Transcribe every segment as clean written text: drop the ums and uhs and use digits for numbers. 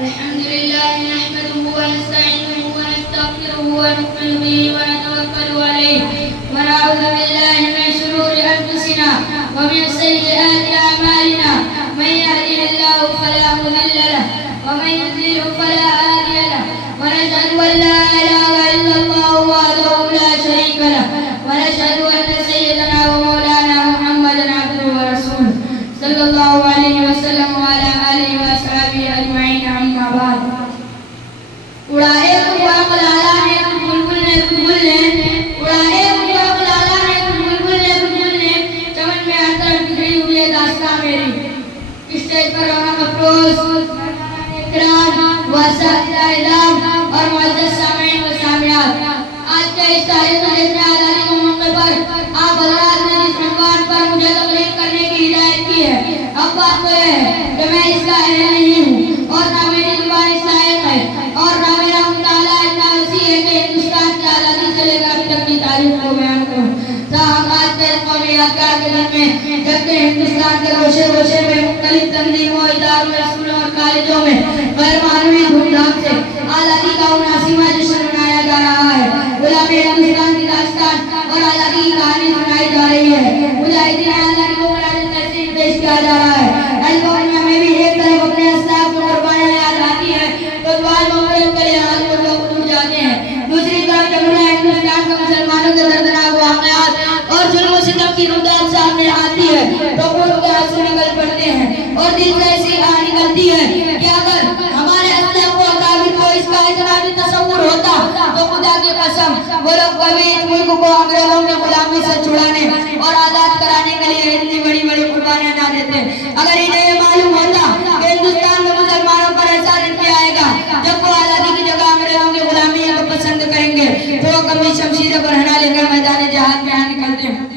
अल्हम्दुलिल्लाह नहमदुहु व नस्तईनुहु व नस्तगफिरुहु व नु'मिनु बिही व नतवक्कलु अलैहि व नऊज़ु बिल्लाहि मिन शुरूरि अंफुसिना व मिन सय्यिआति अअमालिना मन यहदिहिल्लाहु फला मुदिल्ल लहु व मन युद्लिलहु फला हादिय लहु व नशहदु अन ला इलाहा इल्लल्लाहु वहदहु ला शरीका लहु व नशहदु अन्न सय्यदना व मौलाना मुहम्मदन अब्दुहु व रसूलुहु सल्लल्लाहु अलैहि वसल्लम व अला आलिहि व अस्हाबिहि अजमईन अम्मा बाद। उड़ाए खुदा लाला ने बुलबुल ने बुलबुल ने उड़ाए खुदा लाला ने बुलबुल ने चमन में हर तरफ बिखरी हुई है दास्तां मेरी। स्टेज पर रौनक अफरोज इकराम वसाइदाम और मुअज़्ज़ज़ सामीईन व सामियात, आज के इस तारीख आज़ादी के मौके पर आप हज़रात ने जिस उन्वान पर मुझे तकरीर करने की हिदायत की है, अब बात तो यह है कि मैं इसका अहल नहीं हूँ और ना मेरी जुबान इस लायक है और ना मेरा मुताला इतना वसी है कि हिंदुस्तान की आज़ादी से लेकर अब तक की तारीख को बयान करूँ। आज के कौमी यादगार के दिन में जबकि हिंदुस्तान के गोशे गोशे में मुख्तलिफ तंजीमों, इदारों, स्कूलों और कॉलेजों में गैर मानवी धूमधाम से आज़ादी का 79वां जश्न मनाया जा रहा है। गुलामी हिंदुस्तान की दास्तान और आज़ादी की कहानी सुनाई जा रही है। मुजाहिदीन आज़ादी को तहसीन पेश किया जा रहा है। हमें भी एक तरफ अपने अस्लाफ को कुर्बानी याद आती है तो दुआ मग़फ़िरत के लिए हाथ जोड़ कर जाते हैं, दूसरी तरफ जमुना हिंदुस्तान के मुसलमानों के दर्दनाक वाक़यात और जुल्म और सितम की रुदात सामने आती है तो खून के आंसू निकल पड़ते हैं और दिल से ऐसी आह निकलती है कि अगर हमारे अस्लाफ को अकाबिर को इसका इतना भी तसव्वुर होता तो खुदा की कसम वो लोग कभी इस मुल्क को अंग्रेजों की गुलामी से छुड़ाने और आज़ाद कराने के लिए इतनी बड़ी बड़ी कुर्बानियां ना देते। अगर इन्हें ये मालूम होता कि हिंदुस्तान में मुसलमानों पर ऐसा दिन आएगा जब वो आज़ादी की जगह अंग्रेजों की गुलामी को पसंद करेंगे तो वो कभी शमशीरें पर हना लेकर मैदान जहाद में यहाँ निकलते हैं।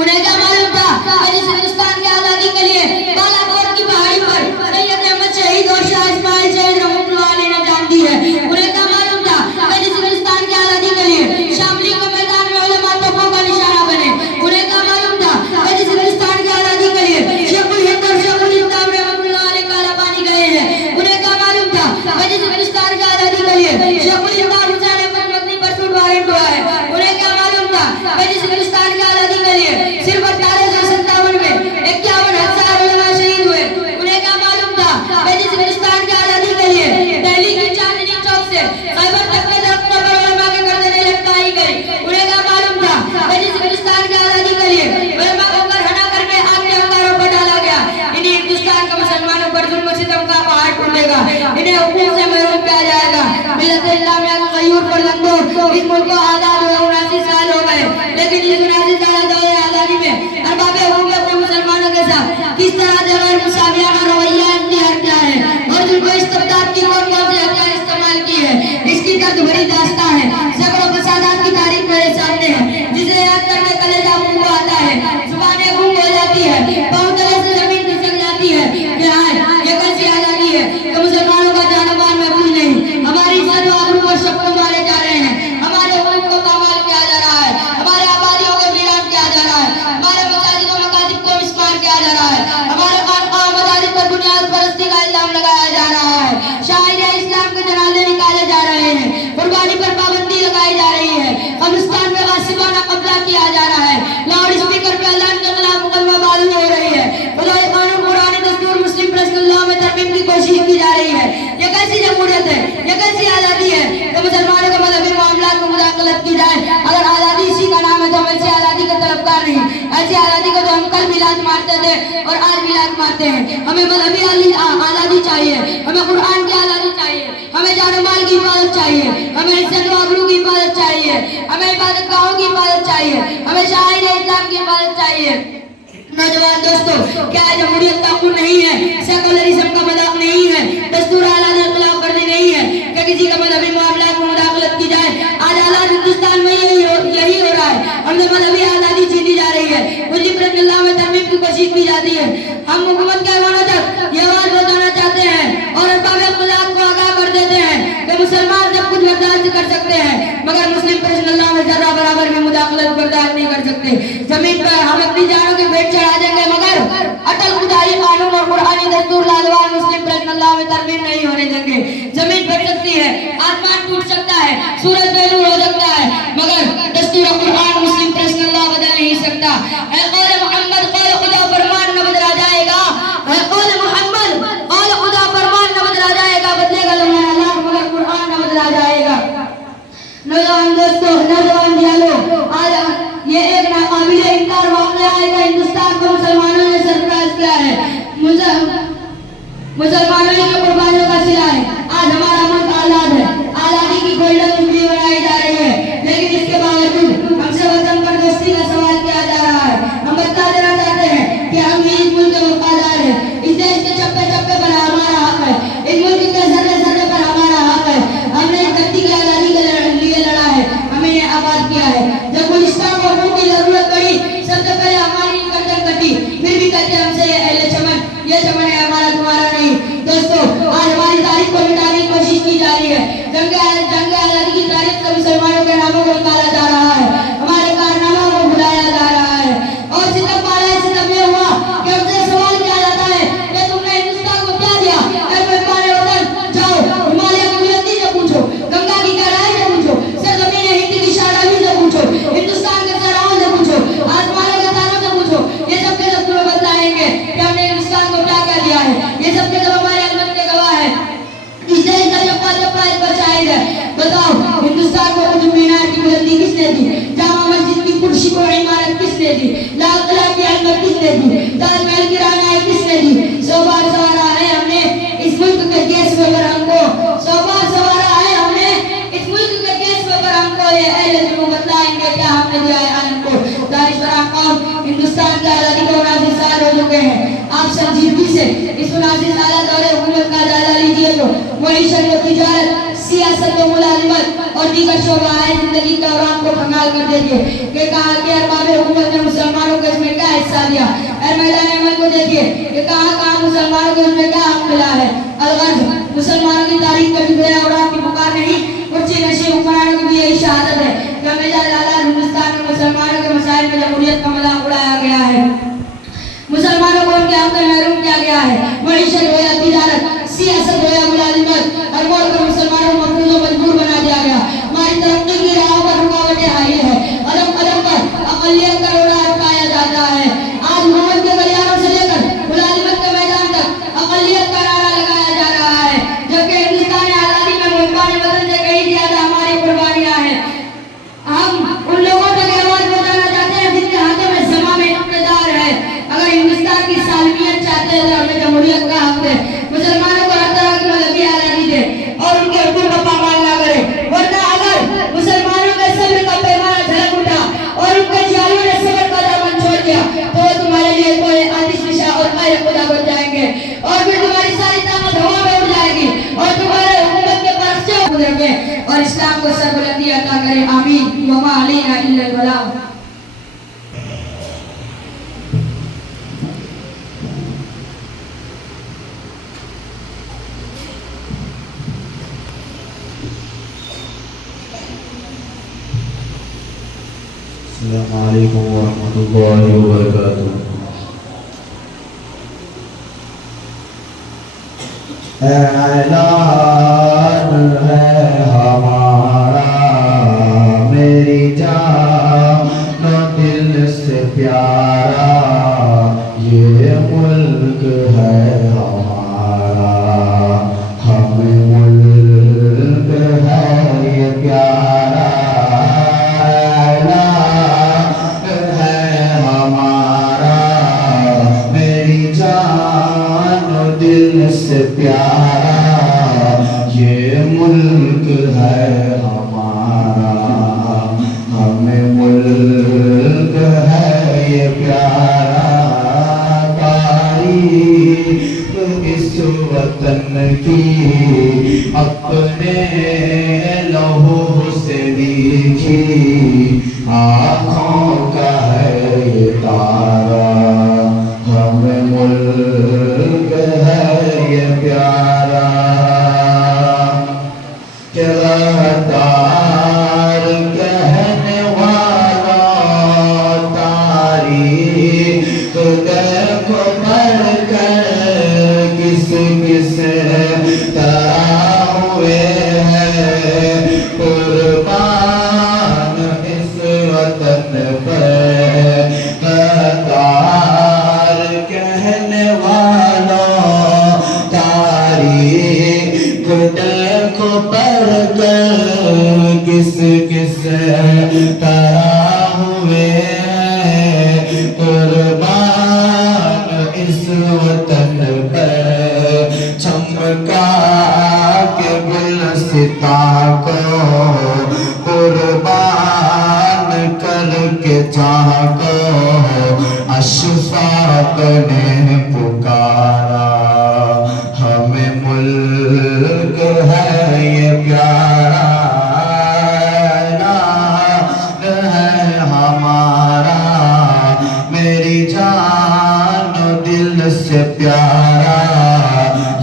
उन्हें क्या मालूम था कि इस हिंदुस्तान की आज़ादी के लिए बालाकोट की पहाड़ी पर सैयद अहमद शहीद और शाह इस्माइल शहीद रहमतुल्लाह अलैह ने जान दी है। उन्हें क्या मालूम था कि इस हिंदुस्तान की आज़ादी के लिए शामली के मैदान में उलमा तोपों का निशाना बने। उन्हें क्या मालूम था कि इस हिंदुस्तान की आज़ादी के लिए शेखुल हिंद और शेखुल इस्लाम रहमतुल्लाह अलैह काला पानी गए हैं। उन्हें क्या मालूम था कि इस हिंदुस्तान की आज़ादी के लिए शेखुल इस्लाम हुसैन अहमद मदनी पर सूट वारंट हुआ है। उन्हें क्या मालूम था कि इस हिंदुस्तान की आज़ादी के लिए सिर्फ 1857 में 51,000 उलमा शहीद हुए। उन्हें क्या मालूम था कि इस हिंदुस्तान की आज़ादी के लिए दिल्ली की चांदनी चौक से खैबर तक के दरख्तों पर उलमा के गर्दनें लटकाई गई। उन्हें क्या मालूम था कि इस हिंदुस्तान की आज़ादी के लिए उलमा को हना करके आग के अंगारों पर डाला गया। इन्हें हिंदुस्तान के मुसलमानों पर जुल्म सितम का पहाड़ टूटेगा, इन्हें हुकूक से महरूम किया जाएगा। मिल्लत इस्लामिया का गयूर पर लंगोर इस मुल्क को आज़ाद हुए 79 साल हो गए, लेकिन इस 79 साल आज़ादी में अरबाब हुकूक को मुसलमानों के साथ किस तरह से गैर मुसावियाना रवैया इख्तियार किया है और जिनको इस्तिबदाद की कौन कौन सी हथियार इस्तेमाल की है, इसकी दर्द भरी दास्तां है। सैकड़ों फसादात की तारीख मेरे सामने है जिसे याद करके कलेजा गूंग आता है, जुबानें गूंग हो जाती है, पांव तले से जमीन खिसक जाती है कि हाय ये कैसी आज़ादी है कि मुसलमानों का जान-माल महफूज नहीं, हमारी इज्जत व आबरू पर शब्द मारे जा रहे हैं, हमारे मुल्क को पामाल किया जा रहा है, हमारे आबादियों को वीरान किया जा रहा है, हमारे मसाजिद व मकातिब को मिस्मार किया जा रहा है, हमारे खानकाह मदारिस पर बुनियाद परस्ती का इल्जाम लगाया जा रहा है, शायरे इस्लाम के जनाजे निकाले जा रहे हैं, कुर्बानी पर पाबंदी लगाई जा रही है, कब्रिस्तान में गासिबाना कब्जा किया जा रहा है, लाउड स्पीकर पे ऐलान के खिलाफ मुकदमाबाजी हो रही है, खुदाई कानून कुरान दस्तूर मुस्लिम प्रेस लॉ में तरमीम की कोशिश की जा रही है। ये कैसी जमहूरियत है, ये कैसी आज़ादी है कि मुसलमानों के मजहबी मामलात में मुदाखलत की जाए। अगर आज़ादी इसी का नाम है तो हम ऐसी आज़ादी के तलबगार नहीं, ऐसी आज़ादी को तो हम कल भी लात मारते थे और आज भी लात मारते हैं। हमें मजहबी आज़ादी चाहिए, हमें कुरान की आज़ादी चाहिए, हमें जान-माल की हिफाजत चाहिए, हमें इज्जत व आबरू की हिफाजत चाहिए, हमें इबादत गाहों की हिफाजत चाहिए, हमें शायरे इस्लाम की हिफाजत चाहिए। नौजवान दोस्तों, क्या जमहूरियत कानून नहीं है, सेकुलरिज्म का मजाक नहीं है, दस्तूर आला के खिलाफ वर्जी नहीं है कि किसी का मजहबी मामलात में मुदाखलत की जाए। आज हालात हिंदुस्तान में यही हो रहा है, हमने मजहबी आज़ादी छीनी जा रही है, मुस्लिम प्रेस में तरमीम की कोशिश की जाती है। हम हुकूमत के ऐवानों तक ये आवाज पहुंचाना चाहते हैं और अरबाब इख्तिलाफ को आगाह कर देते हैं कि मुसलमान सब कुछ बर्दाश्त कर सकते हैं मगर मुस्लिम प्रेस में जरा बराबर भी मुदाखलत बर्दाश्त नहीं कर सकते। जमीन पर हम अपनी जानों की भेंट चढ़ा देंगे मगर अटल खुदाई कानून और कुरानी दस्तूर लाजवाब मुस्लिम प्रेस में तरमीम नहीं होने मुसलमानों की कुर्बानियों का सिला है। आज हमारा मुल्क आजाद है, आजादी की गोल्डन जुबली मनाई जा रही है, लेकिन इसके बावजूद हमसे वतन पर दोस्ती का सवाल किया जा रहा है। हम बता देना चाहते हैं कि हम भी इस मुल्क के वफादार हैं। इस देश के चप्पे चप्पे पर हमारा हक है, इस मुल्क के जर्रे जर्रे पर हमारा हक है। हमने इस धरती की आजादी के लिए लड़ा है, हमें ये आबाद किया है। जब गुलिस्तान को हुकूक की जरूरत पड़ी, सबसे पहले हमारी गर्दन कटी, फिर भी कहते हमसे ये अहले चमन, ये चमन है हमारा तुम्हारा नहीं। दोस्तों, आज हमारी तारीख को मिटाने की कोशिश की जा रही है। जंग आजादी की तारीख से मुसलमानों के नामों को निकाला जा रहा है, हमारे कारनामों को भुलाया जा रहा है। और सितम वाला है, सितम ये हुआ कि हमसे सवाल किया जाता है कि तुमने हिंदुस्तान को क्या दिया। वतन जाओ, हिमालय की बुलंदी से पूछो, गंगा की गहराई से पूछो, सरजमीन हिंद की शादाबी से पूछो, हिंदुस्तान के सहराओं से पूछो, आसमानों के तारों से पूछो। ये सब के सब तुम्हें बताएंगे कि हमने हिंदुस्तान को क्या क्या दिया है। ये सब के सब हमारे अहमद के गवाह है। इस देश का चप्पा चप्पा इस पर शाहिद है। बताओ, हिंदुस्तान को कुतुब मीनार की बुलंदी किसने दी? जामा मस्जिद की कुर्सी को इमारत किसने दी? लाल किला की अहमियत किसने दी? ताजमहल की रानाई किसने दी? 100 बार सवारा है हमने इस मुल्क के केस में, पर हमको 100 बार सवारा है हमने इस मुल्क के केस में, पर हमको ये अहले जुनून बताएंगे क्या हमने दिया है आलम को। दानिशवर कौम, हिंदुस्तान की आजादी को 79 साल हो चुके हैं। आप संजीदगी से इस 79 साल दौरे हुकूमत का जायजा लीजिए तो मईशत व तिजारत, सियासत व मुलाजिमत और दीगर शोबाए जिंदगी के दौरान को कंगाल कर देंगे। कि कहा कि अरबाब हुकूमत ने मुसलमानों को इसमें क्या हिस्सा दिया। मैदान अमल को देखिए कि कहाँ मुसलमानों को इसमें क्या हक मिला है। अलगर्ज मुसलमानों की तारीख का बिगड़े और आपकी पुकार नहीं, कुर्सी नशीब हुक्मरानों की भी यही शहादत है कि हमेशा हिंदुस्तान में मुसलमानों के मसाइल में जमहूरियत का मजाक उड़ाया गया है, मुसलमानों को उनके हक में महरूम किया गया है। मईशत हो या तिजारत, सियासत हो या मुलाजिमत, हर मोड़ पर मुसलमानों को मफरूज और मजबूर बना दिया गया। हमारी तरक्की की राहों पर रुकावटें आई है, कदम कदम पर अक़लियत का रोड़ा अटकाया जाता है। आज हुकूमत के गलियारों से लेकर मुलाजिमत के मैदान तक अक़लियत का नारा लगाया जा रहा है, जबकि हिंदुस्तान आजादी में मुल्कान वतन से कहीं ज्यादा हमारी कुर्बानियां हैं। हम उन लोगों तक आवाज पहुंचाना चाहते हैं जिनके हाथों में समा में इक़्तिदार है। अगर हिंदुस्तान की सालमियत चाहते हैं तो हमें जमहूरियत का हक है। मुसलमानों को हर तरह की मजहबी आजादी दे और उनके हुकूम का पामाल ना करे, वरना अगर मुसलमानों के सब्र का पैमाना झलक उठा और उनके जियालों ने सब्र का दामन छोड़ दिया तो तुम्हारे लिए कोई आतिश निशा और गैर खुदा बन जाएंगे और फिर तुम्हारी सारी ताकत हवा में उड़ जाएगी और तुम्हारे हुकूमत के परस्ते गुजरेंगे और इस्लाम को सरबुलंदी अता करे। आमीन। वमा अलैना इल्लल बलाग। अस्सलामुअलैकुम वरहमतुल्लाहि वबरकातुहू। ऐलान है हमारा मेरी जान दिल से प्यारा, ये मुल्क है हमारा, हमें मुल्क है ये प्यारा। दिल से प्यारा ये मुल्क है हमारा, हमें मुल्क है ये प्यारा। तारीख इस वतन की अपने लहू से लिखी, आँखों का है ये तारा, हमें मुल्क है ये प्यारा। तार कहने वाला तारीख देखो पढ़ कर किस किस तरह हुए हैं कुर्बान इस वतन पर। कहने वालों तारीख देखो पढ़ कर किस किस तरह हुए हैं कुर्बान इस वतन पर। को कुर्बान करके चाह को अशफाक ने पुकारा। हमें मुल्क है ये प्यारा, नाम है हमारा, मेरी जान दिल से प्यारा,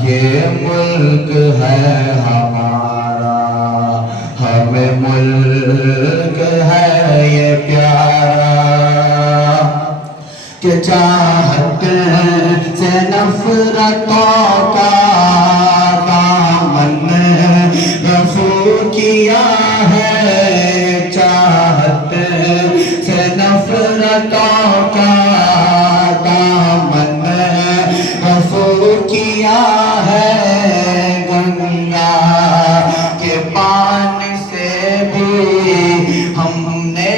ये मुल्क है हमारा। हमें मुल्क है ये प्यारा कि चाहत से नफरतों का दामन रफू किया है। चाहत से नफरतों का दामन रफू किया है। गंगा के पानी से भी हमने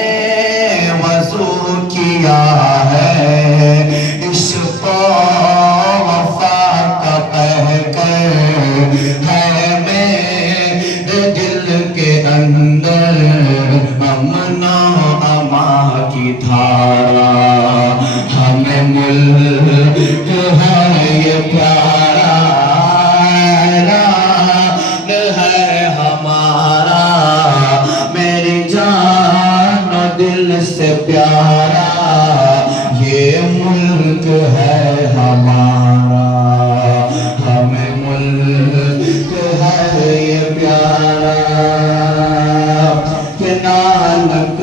वज़ू किया है। इश्क़ वफ़ा का बहकर है मेरे दिल के अंदर अमन अमा की धारा। हमें मुल्क है ये प्यारा, नाम है हमारा, मेरी जान दिल से प्यारा, ये मुल्क है हमारा। हमें मुल्क है ये प्यारा कि नानक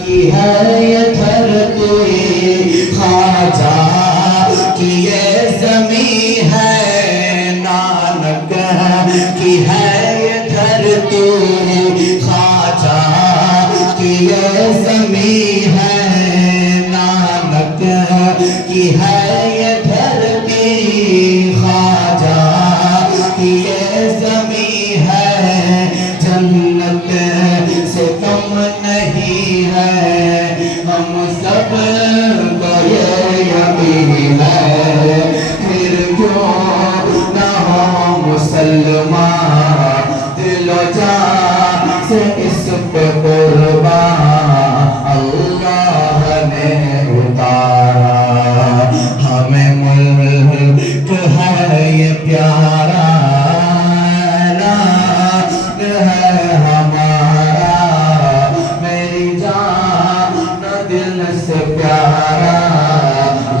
की है ये धरती, ख्वाजा की ये ज़मीं है। नानक की है ये धरती, ख्वाजा की ये ज़मीं है। नानक की है ये धरती, ख्वाजा की ये ज़मीं है। जन्नत से कम नहीं है, हम सब को ये यकीन है। फिर क्यों ना हो मुसलमान दिलो जान से इस पे कुर्बान अल्लाह ने उतारा। हमें मुल्क है ये प्यारा, नाम है हमारा, मेरी जान दिल से प्यारा,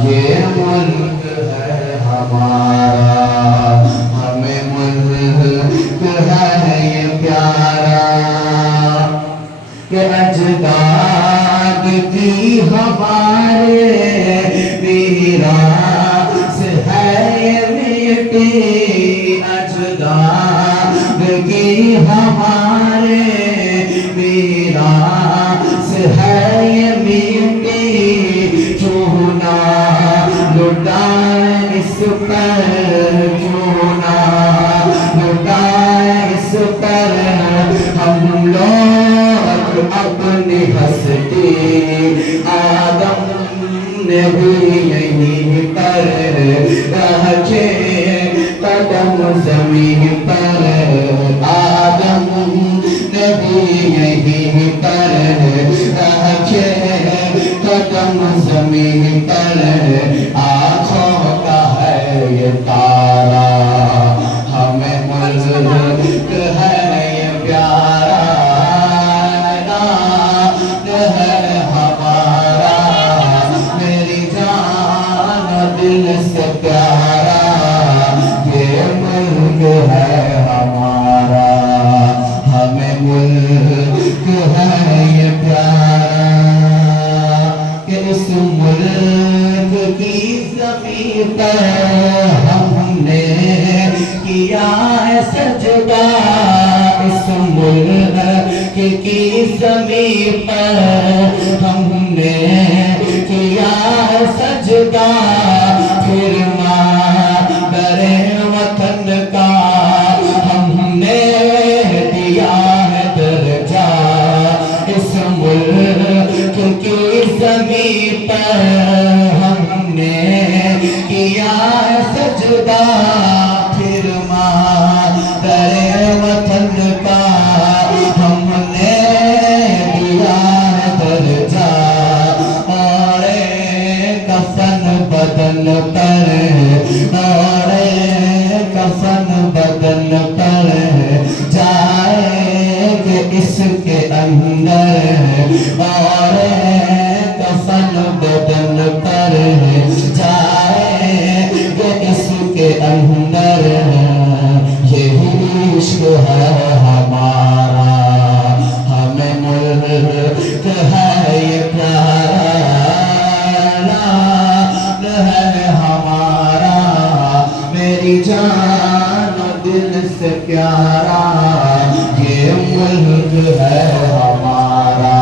ये मुल्क है हमारा। हमें मुल्क है ये प्यारा कि अजदाद की हमारे वीरास है ये मिट्टी। अजदाद की हमारे वीरास है ये मिट्टी। चूना लुटाए इस पर, चूना लुटाए इस पर, हम लोग अपनी हस्ती। आदम ने भी यहीं पर रखे कदम ज़मीन पर। आदम ने भी यहीं पर रखे कदम ज़मीन पर। आँखों का है ये तारा, हमें मुल्क है ये प्यारा, नाम है हमारा, मेरी जान दिल से प्यारा, ये मुल्क है हमारा। हमें मुल्क है ये प्यारा कि इस मुल्क की ज़मीन पर हमने किया है सजदा। इस मुल्क की ज़मीन पर हमने किया है सजदा। फिर मादरे वतन का हमने दिया है दर्जा। इस मुल्क की ज़मीन पर हमने किया है सजदा। फिर मादरे वतन का कफन बदन पर जाएंगे इसके अंदर, और कफन बदन पर जाएंगे इसके अंदर। यही इश्क है हमारा, हमें मुल्क है ये प्यारा है हमारा, मेरी जान दिल से प्यारा ये मुल्क है हमारा,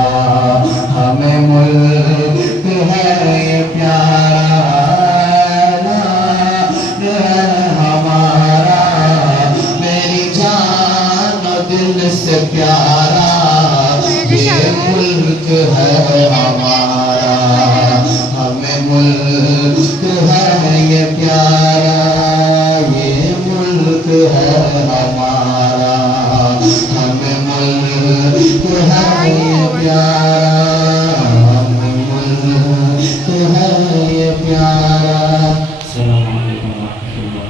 हमें मुल्क है ये प्यारा है हमारा, मेरी जान दिल से प्यारा ये मुल्क है हमारा, हमें मुल्क है ये प्यारा, ये मुल्क है हमारा, हमें मुल्क है ये प्यारा, हमें मुल्क है ये प्यारा। अस्सलामु अलैकुम व रहमतुल्लाह।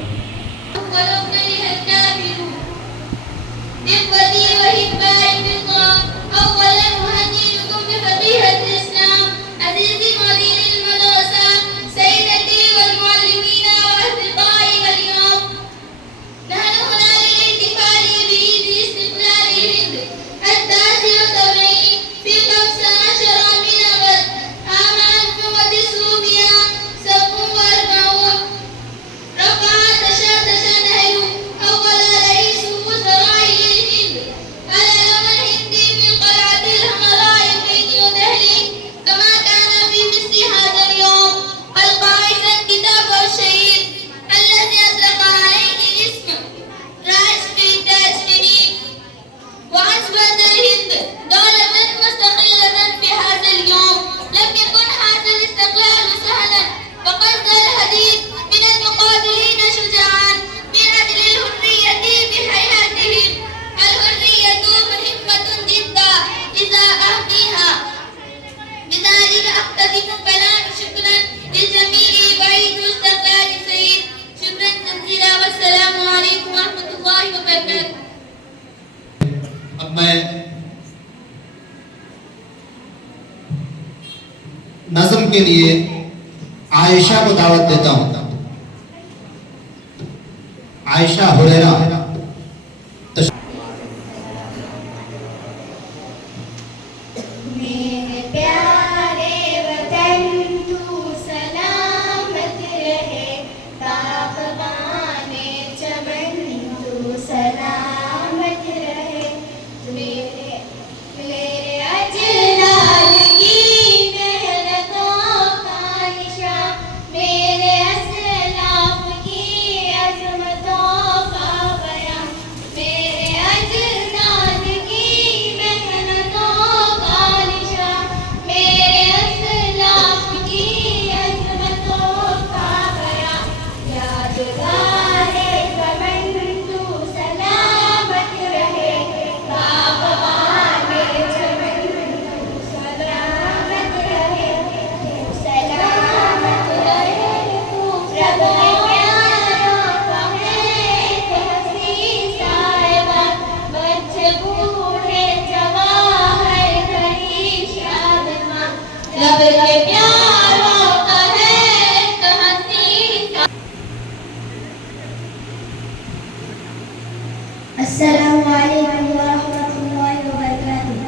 अब मैं नज़्म के लिए आयशा को दावत देता हूं। Ayesha Huraira Assalamu alaikum wa rahmatullahi wa barakatuh.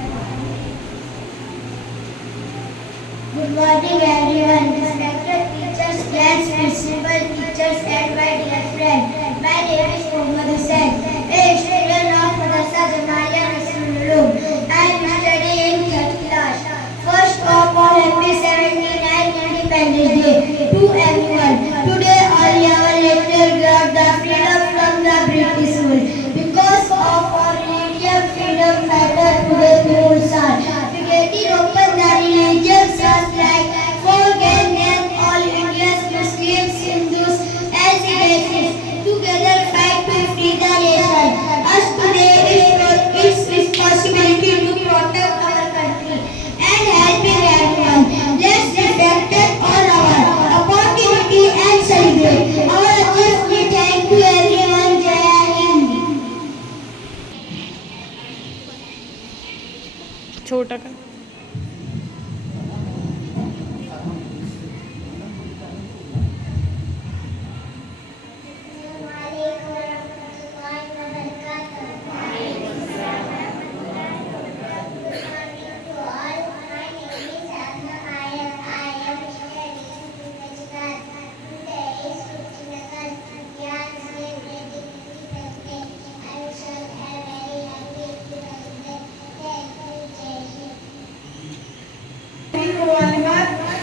Good morning everyone, respected teachers, class principal, teachers and my dear friend. My name is Muhammad Hussain, a student of Madrasa Jamia Nasrul Uloom. I am studying in 3rd class. First of all, happy 79th Independence Day to everyone. Today all our lecture got the freedom from the British rule. Because of our religious freedom fighter today people are getting open the religions such like forget them all Indians, Muslims, Hindus, as they उठा कर।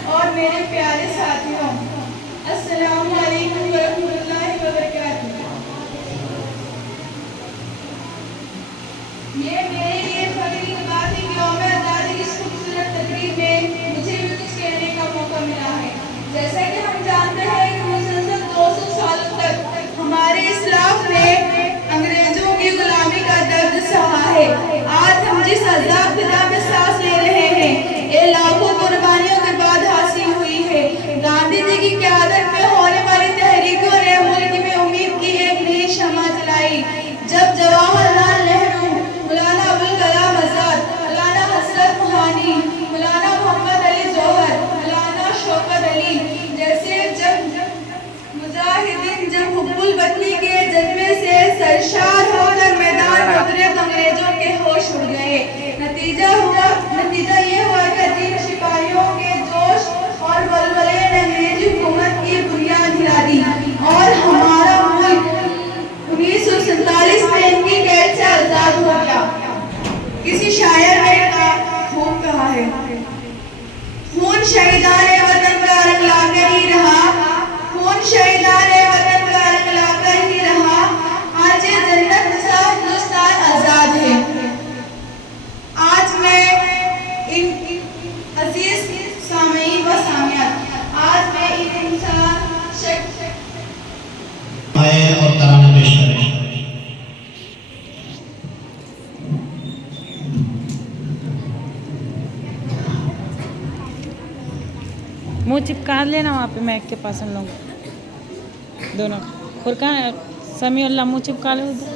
और मेरे प्यारे साथियों, अस्सलामु अलैकुम वरहमतुल्लाहि वबरकातुहू। ये मेरे लिए फख्र की बात है कि यौम आज़ादी की इस खूबसूरत तकरीब में मुझे भी कुछ कहने का मौका मिला है। जैसा कि हम जानते हैं कि मुसलसल 200 सालों तक हमारे इस्लाफ ने अंग्रेजों की गुलामी का दर्द सहा है। आज हम जिस आज़ाद फिजा में सांस ले रहे हैं, ये लाखों कुर्बानियों के बाद हासिल हुई है। गांधी जी की क़यादत में होने वाली तहरीकों ने मुल्क में उम्मीद की एक नई शम्मा जलाई। जब जवाहरलाल नेहरू, मौलाना अबुल कलाम आज़ाद, मौलाना हसरत मोहानी, मौलाना मोहम्मद अली जौहर, मौलाना शौकत अली जैसे मुजाहिदीन जब हुब्बुल वतनी के जज्बे से सरशार होकर मैदान में उतरे तो अंग्रेजों के होश उड़ गए। नतीजा ये हुआ कि अजीम सिपाहियों के जोश और वलवले ने अंग्रेजी हुकूमत की बुनियाद हिला दी और हमारा मुल्क 1947 में इनकी कैद से आजाद हो गया। किसी शायर ने खूब कहा है, खून शहीदाने वतन का रंग लाकर ही रहा, खून शहीदाने वतन का रंग लाकर ही रहा, आज ये जन्नत सा हिंदुस्तान आजाद है। आज मैं इन अजीज सामीन व सामियात, आज मैं इन इंसान और तराना पेश करें। मुँह चिपका लेना वहाँ पे मैक के पास हम लोग दोनों। फुरकान समीउल्लाह मुँह चिपका ले उधर।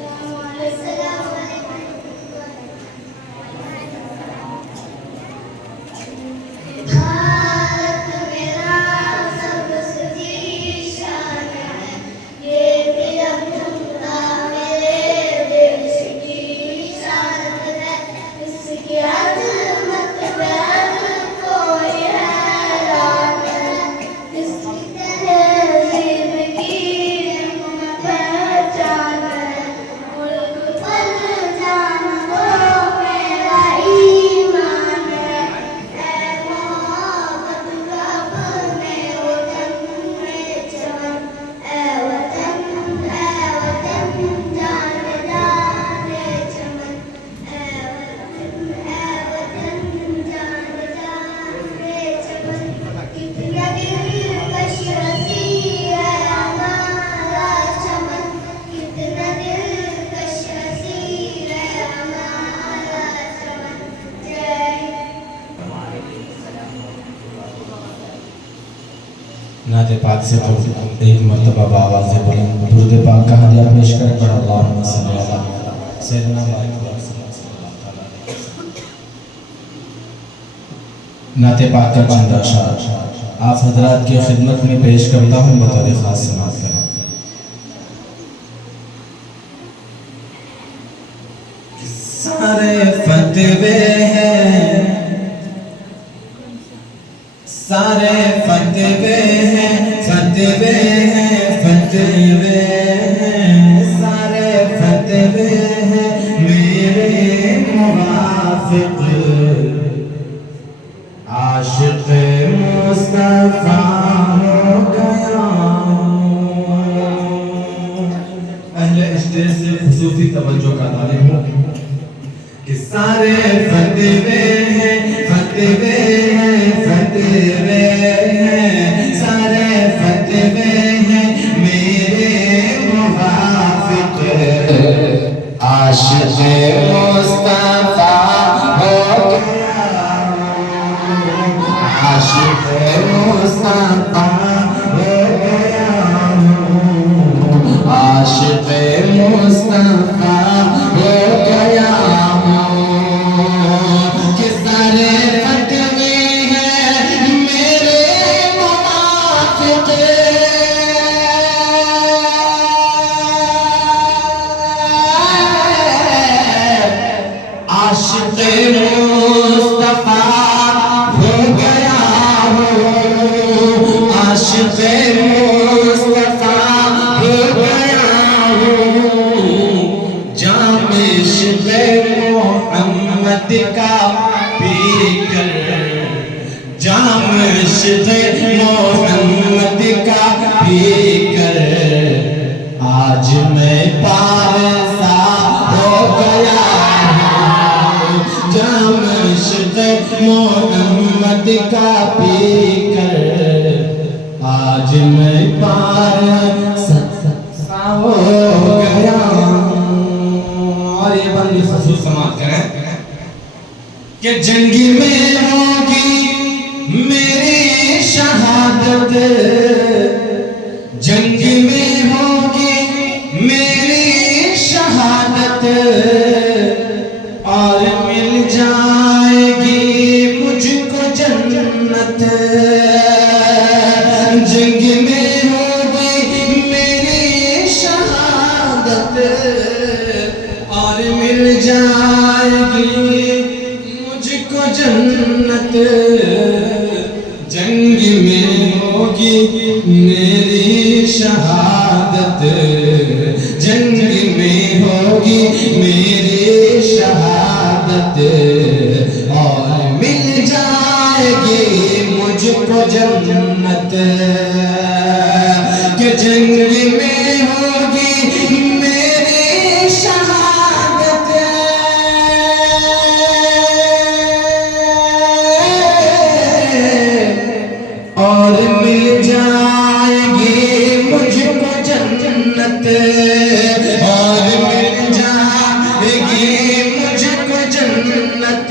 नाते पाक से तो एक मरतबा आवाज़ बुलंद दुरूद पाक का हदिया पेश करें। पर अल्लाहुम्मा सल्ली अला सय्यिदना नाते पाक का चंद अशआर आप हजरात की खिदमत में पेश करता हूँ, बतौर खास समाअत करें। सारे फतवे हैं, सारे फतवे हैं, फतवे हैं, फतवे हैं, सारे फतवे हैं मेरे मुवाफिक आशिक मुस्तफा हो गया। अहले स्टेज से खुसूसी तवज्जो का तालिब हो कि सारे फतवे हैं, फतवे हैं, फतवे हैं, सारे फतवे हैं मेरे मुवाफिक आशिक मुस्तफा हो गया, आशिक मुस्तफा हो गया, आशिक मुस्तफा हो गया। किस का पीकर, जाम इश्क़ मोहम्मद का पीकर, आज मैं पारसा हो गया हूँ। जाम इश्क़ मोहम्मद का पीकर, आज मैं पारसा हो गया हूँ। और ये बंदी फसील समाप्त करें कि जंगी में होगी मेरी शहादत, जंग में होगी मेरी शहादत, और मिल जाएगी मुझको जन्नत। जंग में होगी मेरी शहादत, और मिल जाएगी मुझको जन्नत। जंग में होगी मेरी शहादत, जंग में होगी मेरी शहादत, और मिल जाएगी मुझको जन्नत। कि जंग में होगी मेरी शहादत, और मिल जाएगी मुझको जन्नत, और मिल जाएगी मुझको जन्नत।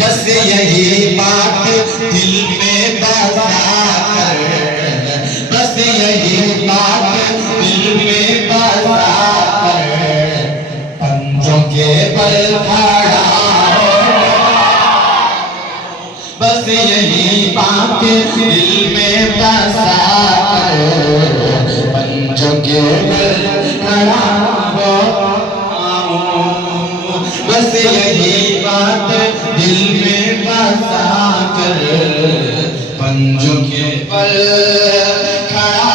बस यही बात दिल में बसा कर, बस यही बात दिल में बसा कर, पंजों के बल खड़ा हो। बस यही बात दिल में बसा कर, पंजों के बल खड़ा हो। बस यही बात दिल में बसा कर, पंजों के बल खड़ा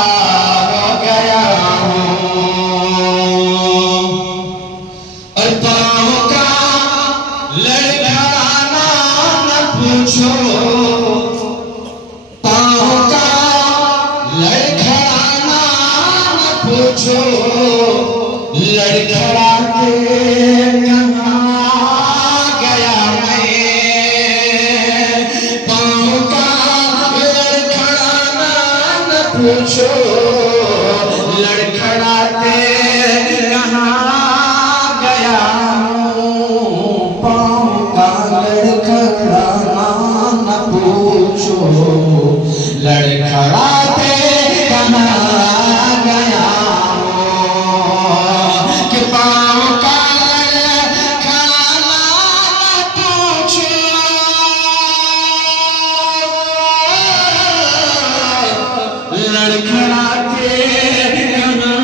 हो गया हूँ। और पाँव का लड़खड़ाना न पूछो, पाँव का लड़खड़ाना न पूछो, लड़खड़ाते कहाँ गया मैं। पाँव का लड़खड़ाना न पूछो, लड़खड़ाते कहाँ गया हूँ। पाँव का लड़खड़ाना न पूछो, लड़खड़ाते कहाँ गया हूँ। कि पाँव का लड़खड़ाना न पूछो, लड़खड़ाते कहाँ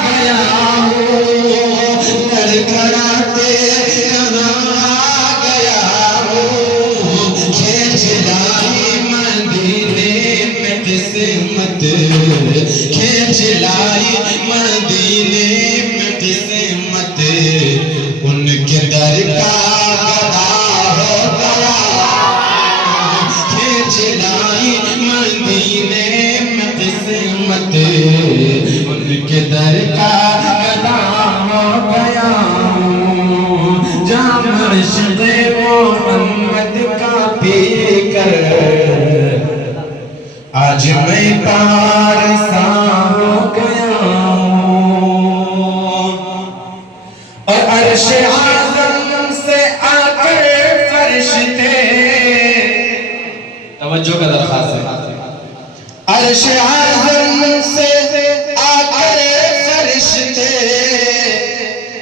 गया हूँ। लड़खड़ाते कहाँ गया हूँ। खींच लाई मदीने में किस्मत, खींच लाई मदीने में किस्मत, उनके दर का गदा हो गया। खींच लाई मदीने में किस्मत, उनके दर का गदा हो गया। जाम इश्क़ मोहम्मद का पीकर, आज मैं पारसा हो गया हूँ। और अर्श आज़म से आकर फरिश्ते, तवज्जो का दरख्वास्त है। अर्श आज़म से आकर फरिश्ते,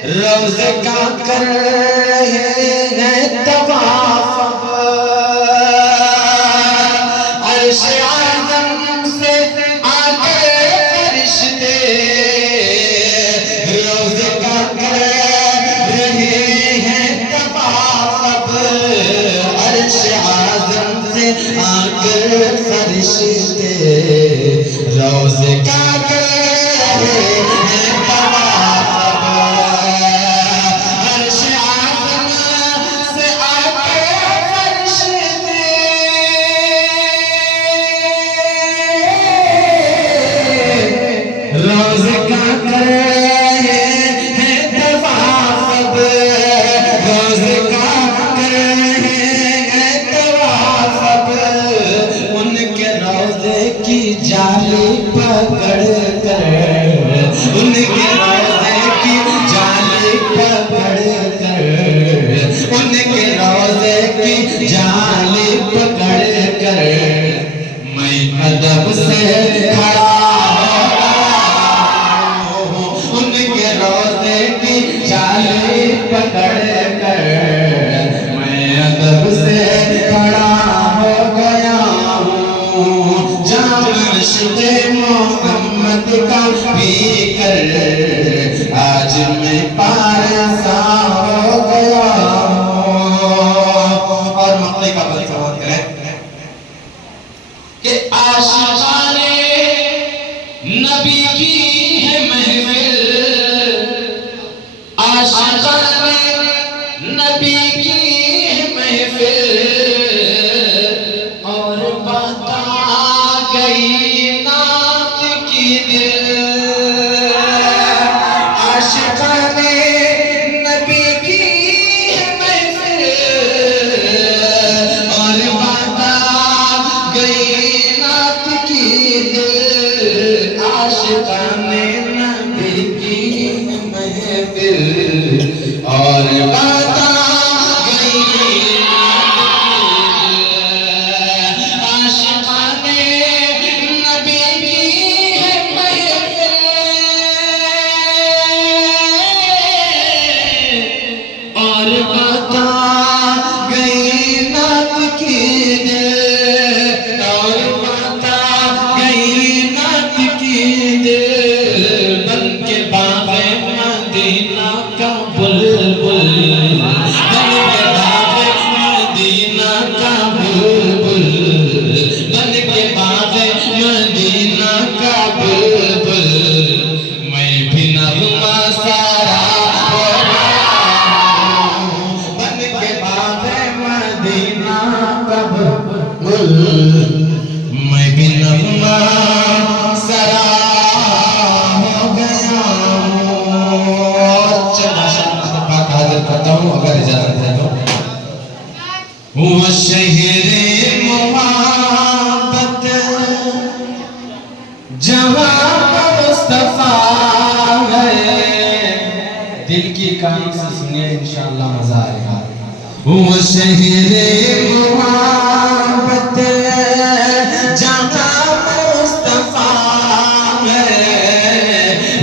रोज़े का कर रहे हैं तवाफ़। अर्श आज़म से आकर फरिश्ते, रोज़े का कर रहे हैं तवाफ़। अर्श आज़म से आकर फरिश्ते, रोज़े का कर रहे हैं तवाफ़। अर्श आज़म चाले पकड़ कर मैं अदब से खड़ा हो गया हूँ। जाम शुदे मोहम्मद का पी कर आज मैं पारसा हो गया हूँ। और मकले का बल करें कि आशिकाने नबी की है महफिल, आशिकाने नबी की है महफिल, और बता गई नात की दिल। आशिकाने नबी की है महफिल, और बता गई नात की दिल। आशिकाने नबी की महफिल, और बता गई नात की दिल। आशिकाने नबी की है महफिल, और बता गई नात की दिल, और बता गई नात की दिल। बन के बाग़े मदीना का बुलबुल, बन के बाग़े मदीना का बुलबुल, बन के बाग़े मदीना का बुलबुल, मैं भी नग़मा सारा हो गया हूँ। बन के बाग़े मदीना का बुलबुल, मैं भी नग़मा सारा हो गया हूँ। अच्छा भाषण पाक हाजिर करता हूँ अगर इजाजत है तो। वो शहरे मोहब्बत जहाँ मुस्तफा है, दिल की कान से सुनिए इंशाअल्लाह मजा आएगा। वो शहरे मोहब्बत जहाँ मुस्तफा है,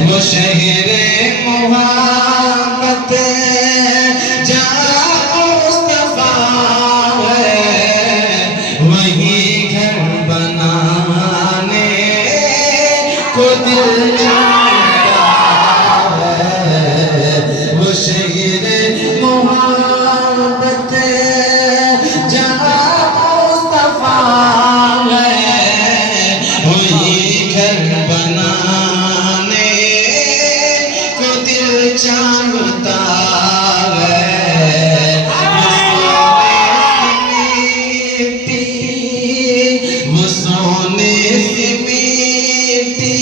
वो शहरे मोहब्बत जहाँ मुस्तफा है, वही घर बनाने को दिल चाहता है। वो शहरे मोहब्बत जहाँ मुस्तफा है, वही घर बनाने को दिल चाहता है। वो सोने से मिट्टी,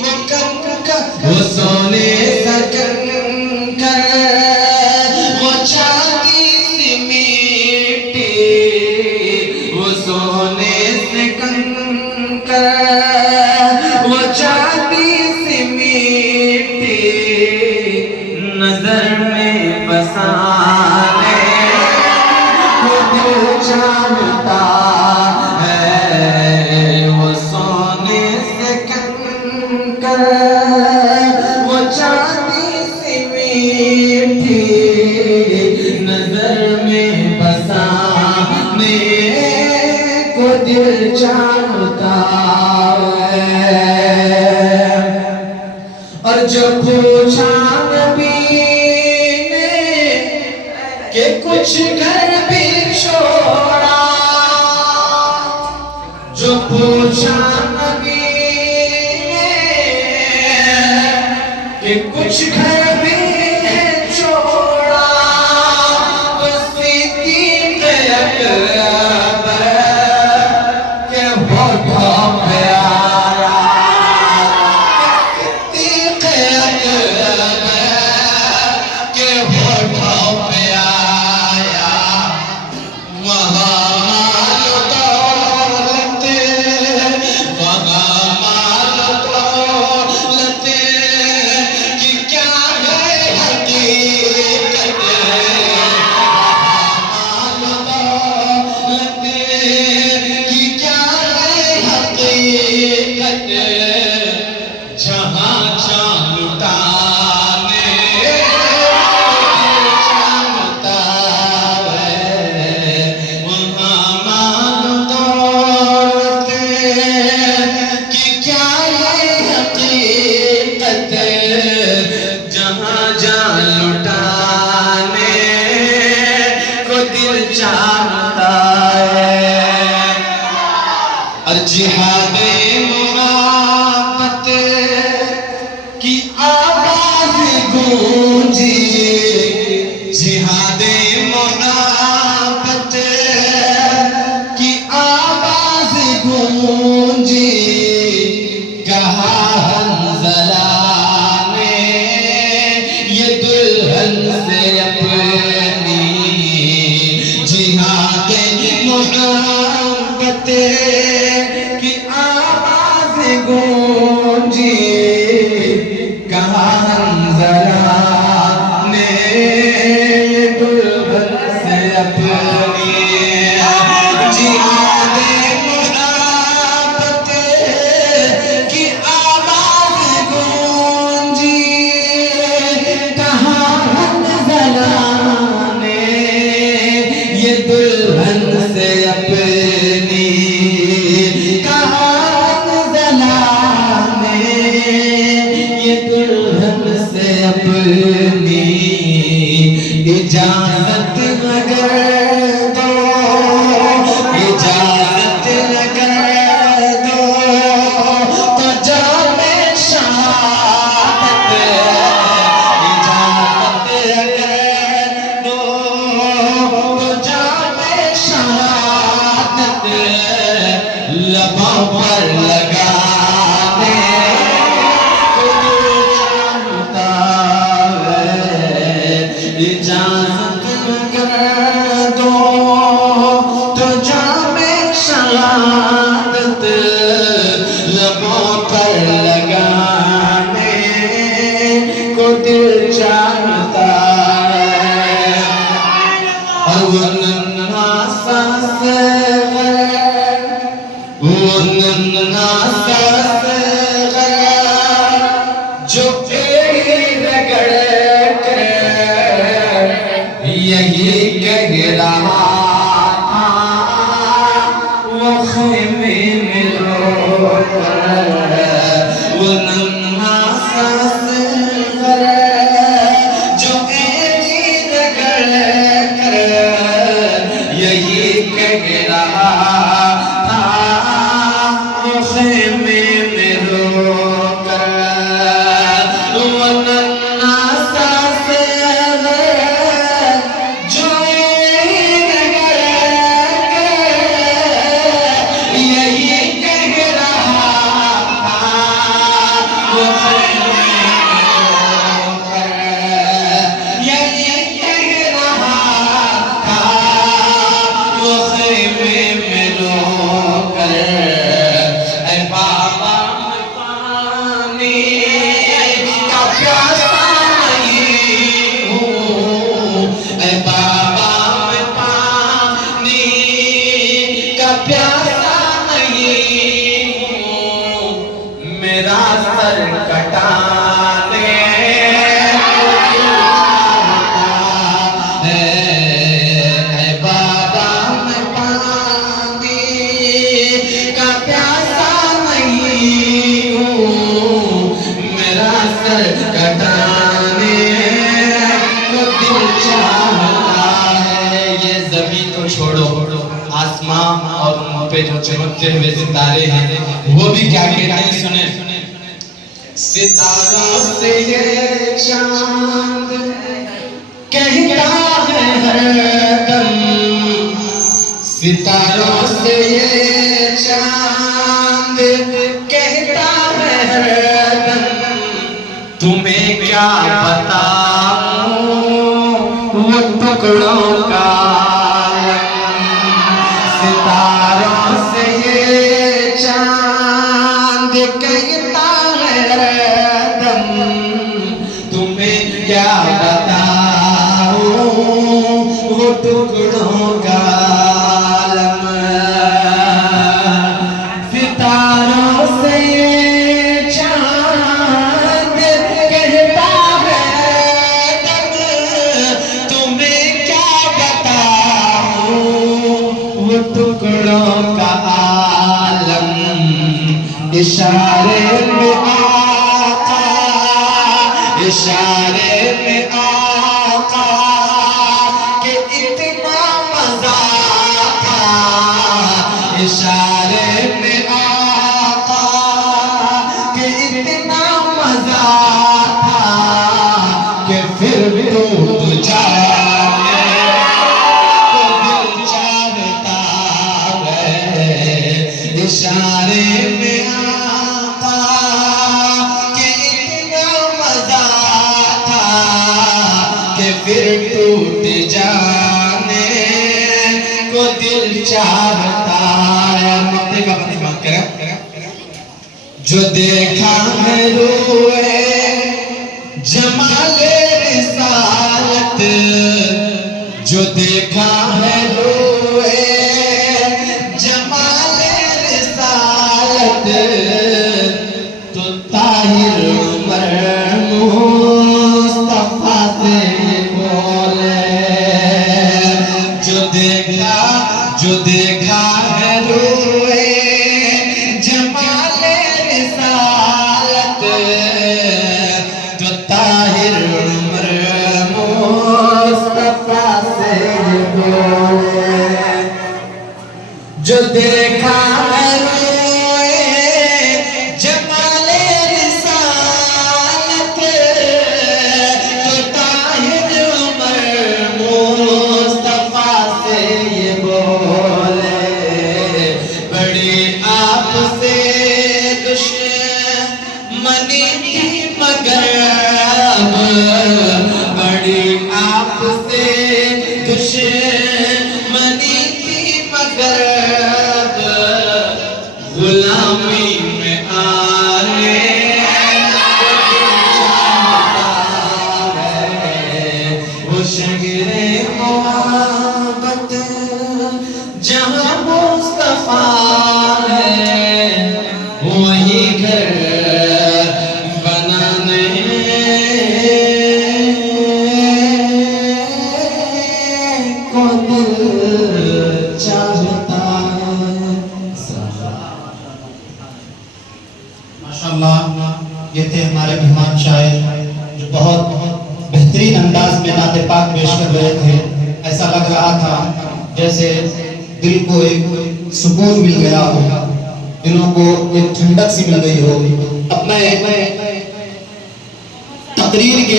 वो कंकर, वो सोने सा कंकर, वो चांदी से मिट्टी, वो सोने से कंकर, वो चांदी से मिट्टी, नजर में बसाने को दिल चाहता है। वो सोने से कंकर, वो चांदी से मीठी, नजर में बसाने को दिल चाहता है। और जो पूछा नबी ने कि कुछ घर भी छोड़ा, जो पूछा नबी ने कि कुछ घर भी छोड़ा, सिद्दीक़ अकबर के होठों पे आया, सिद्दीक़ अकबर के होठों पे आया। वहाँ माल दौलत, वहाँ माल दौलत की क्या है हकीकत, माल दौलत की क्या है हकीकत। जहाँ चांद गूंजी जिहादे मुनाफत की आवाज गूंजी कहा हंज़ला ने ये दुल्हन से अपनी जिहादे मुनाफत की आवाज गूंजी कहा हंज़ला ने ये दुल्हन से अपनी जिहादे मुनाफत की आवाज गूंजी कहा हंज़ला ने ये दुल्हन से अपनी कहा हंज़ला ने ये दुल्हन से अपनी इजाजत अगर दो इजाजत अगर दो तो जामे शहादत इजाजत अगर दो तो जामे शहादत लबों पर लगाने इजाजत कर दो तो जामे शहादत लबों पर लगाने को दिल चाहता है और वो नन्हा सा जो रगड़ कर यही कह रहा था वो खेमे में रोकर वो नन्हा सा असग़र जो रगड़ कर यही कह रहा था वो खेमे में रोकर वो नन्हा सा असग़र जो रगड़ कर यही कह रहा था वो खेमे में रोकर यही कह रहा था वो खेमे में रोकर ऐ बाबा मैं पानी का प्यासा नहीं हूँ ऐ बाबा मैं पानी का प्यासा नहीं हूँ मेरा सर कटाने को दिल चाहता है ऐ बाबा मैं पानी का प्यासा नहीं हूँ मेरा सर कटाने को दिल चाहता है ये ज़मीन को छोड़ो आसमां और उन पे जो चमकते हुए सितारे हैं वो भी क्या कहते हैं सुने सितारों से ये चांद कहता है हरदम सितारों से ये चांद कहता है हरदम तुम्हें क्या बताऊं वो टुकड़ों का सितारों से ये चांद कहता है हरदम तुम्हें क्या बताऊं वो टुकड़ों का आलम सितारों से ये चांद कहता है हरदम तुम्हें क्या बताऊं वो टुकड़ों का आलम इशारे में आका इशारे में आका के इतना मजा था इशारे में आका के इतना मजा था कि फिर फिर टूट जाने को दिल चाहता है। मक्ते का बंद करें। जो देखा है रूए जमाले रिसालत, जो देखा है रूए जमाले रिसालत, तो ताहिर उमर मुस्तफा से बोले। जो देखा है रूए जमाले रिसालत, तो ताहिर उमर मुस्तफा से बोले। जो देखा है रूए जमाले रिसालत, तो ताहिर उमर मुस्तफा से ये बोले। बड़ी आपसे दुश्मनी थी मगर अब, बड़ी आपसे दुश्मनी थी मगर अब, गुलामी में आने वो शगरे मोहब्बत जहाँ मुस्तफा है, वही घर बनाने को दिल चाहता है। माशाअल्लाह, ये थे हमारे मेहमान शायर जो बहुत बेहतरीन अंदाज में नाते पाक पेश कर रहे थे। ऐसा लग रहा था जैसे दिल को एक सुकून मिल गया हो, दिलों को एक ठंडक सी मिल गई हो। अब मैं तकरीर के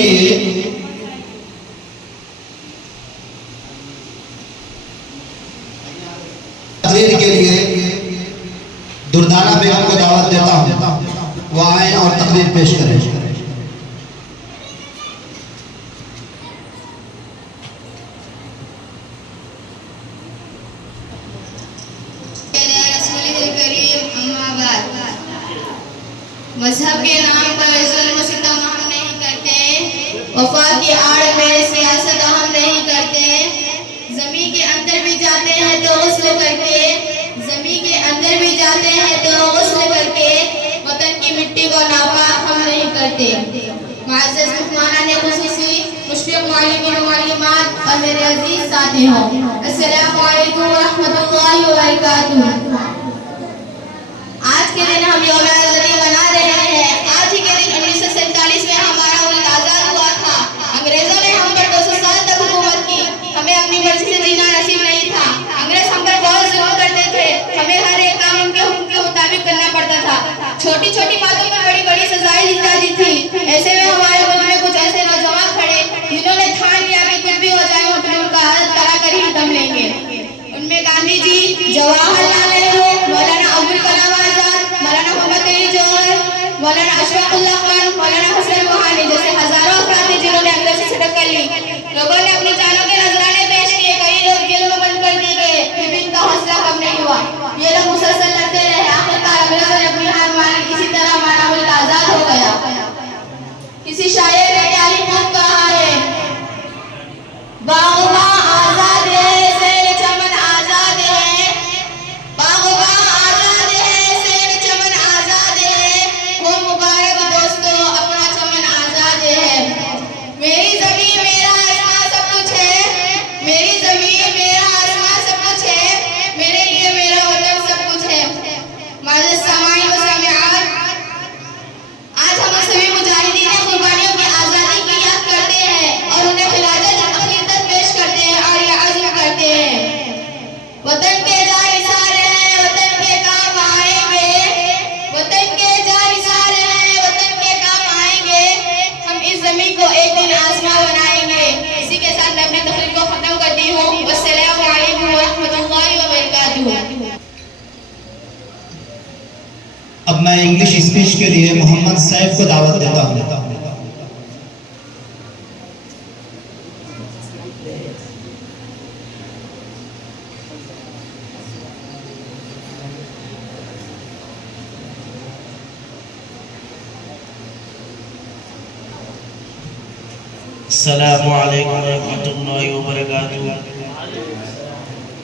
लिए दुर्दाना बेगम को दावत देता हूँ, वो आए और तकरीर पेश करें। मजहब के नाम पर जुल्म सितम हम नहीं करते, वफा की आड़ में सियासत हम नहीं करते। जमीन के अंदर भी जाते हैं तो गुस्ल करके, जमीन के अंदर भी जाते हैं तो गुस्ल करके, वतन की मिट्टी को नापाक हम नहीं करते। मुअज़्ज़ज़ मेहमानान खुसूसी, मुश्फ़िक़ मुअल्लिमीन व मुअल्लिमात और मेरे अजीज साथियों, अस्सलामु अलैकुम व रहमतुल्लाहि व बरकातुहू। आज के दिन हम यौम आज़ादी मना रहे हैं। आज ही के दिन 1947 में हमारा मुल्क आज़ाद हुआ था। अंग्रेजों ने हम पर 200 साल तक हुकूमत की, हमें अपनी मर्जी से जीना नसीब नहीं था। अंग्रेज हम पर बहुत जुल्म करते थे, हमें हर एक काम उनके हुक्म के मुताबिक करना पड़ता था। छोटी छोटी बातों पर बड़ी बड़ी सजाएं दी जाती थी। ऐसे में हमारे मुल्क में कुछ ऐसे नौजवान खड़े जिन्होंने ठान लिया कि कुछ भी हो जाए हम अपने मुल्क का हालत करा कर ही दम लेंगे। उनमें गांधी जी, जवाहरलाल नेहरू, मौलाना अब्दुल कलाम आजाद, मौलाना मोहम्मद अली जौहर, मौलाना अशफाक उल्लाह खान, मौलाना हसन रुहानी जैसे हजारों अफराद थे जिन्होंने अंग्रेज से टक्कर ली। लोगों ने अपनी जानों के नजराने पेश किए, कई लोग जेल में बंद कर दिए गए, फिर भी इनका हौसला कम नहीं हुआ। ये लोग मुसलसल लड़ते रहे, आखिरकार अंग्रेजों ने अपनी हार मानी। इसी तरह हमारा मुल्क आजाद हो गया। किसी शायर ने क्या ही खूब कहा है, बाग़बां आजाद है, सैर चमन आजाद है, बाग़बां आजाद है, सैर चमन आजाद है, हो मुबारक दोस्तों अपना चमन आजाद है। मेरी ज़मीन मेरा आसमां सब कुछ है, मेरी ज़मीन मेरा आसमां सब कुछ है, मेरे लिए मेरा वतन सब कुछ है। मुअज़्ज़ज़ सामाईन व सामिआत, आज हम सभी मुजाहिदीन कुर्बानियों की आज़ादी की याद करते हैं और उन्हें खिलाफत अक़ीदत पेश करते हैं और ये अज़्म करते हैं, वतन के जानिसार हैं, वतन के काम आएंगे, वतन के जानिसार हैं, वतन के काम आएंगे। हम इस ज़मीन को एक दिन आसमां बनाएंगे। इसी के साथ मैं अपनी तकरीर को ख़त्म करती हूँ। अस्सलामु अलैकुम व रहमतुल्लाहि व बरकातुहू। अब मैं इंग्लिश स्पीच के लिए मोहम्मद सैफ को दावत देता हूँ। अस्सलामु अलैकुम व रहमतुल्लाहि व बरकातुहू।